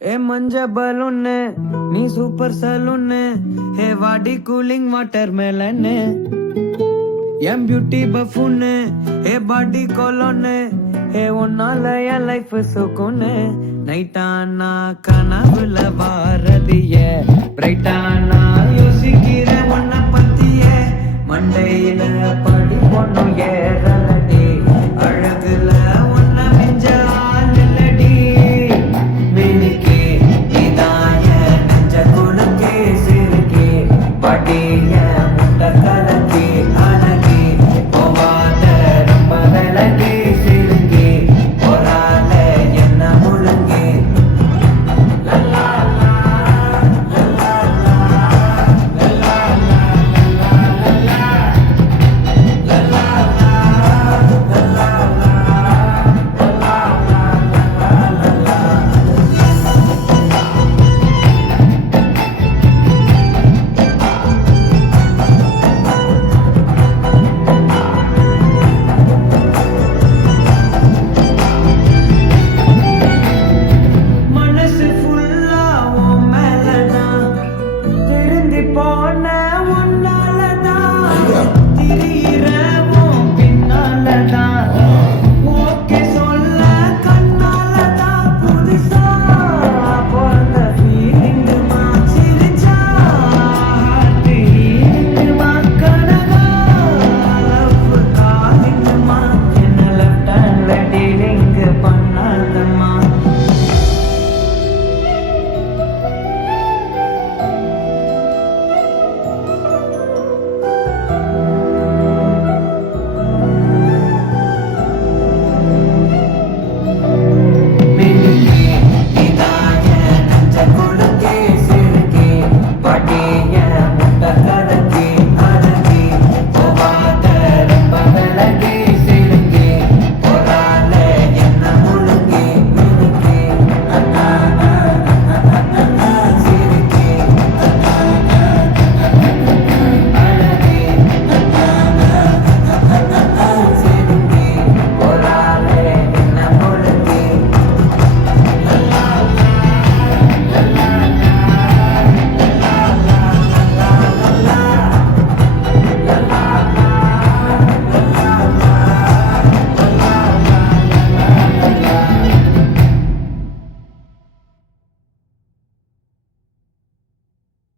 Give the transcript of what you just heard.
ஏ மஞ்ச பலூன்னு நீ சூப்பர் சலூன்னு ஹே வாடி கூலிங் வாட்டர் மேலன்னு என் பியூட்டி பஃபூன்னு ஹே பாடி கொலோன்னு ஹே உன்னால என் லைஃப் சுக்குன்னு நைட்டானா கனவுல வாரதிய பிரைட்டானா யோசிக்கிற உன்னை பத்திய மண்டையில படி பொண்ணும் ஏற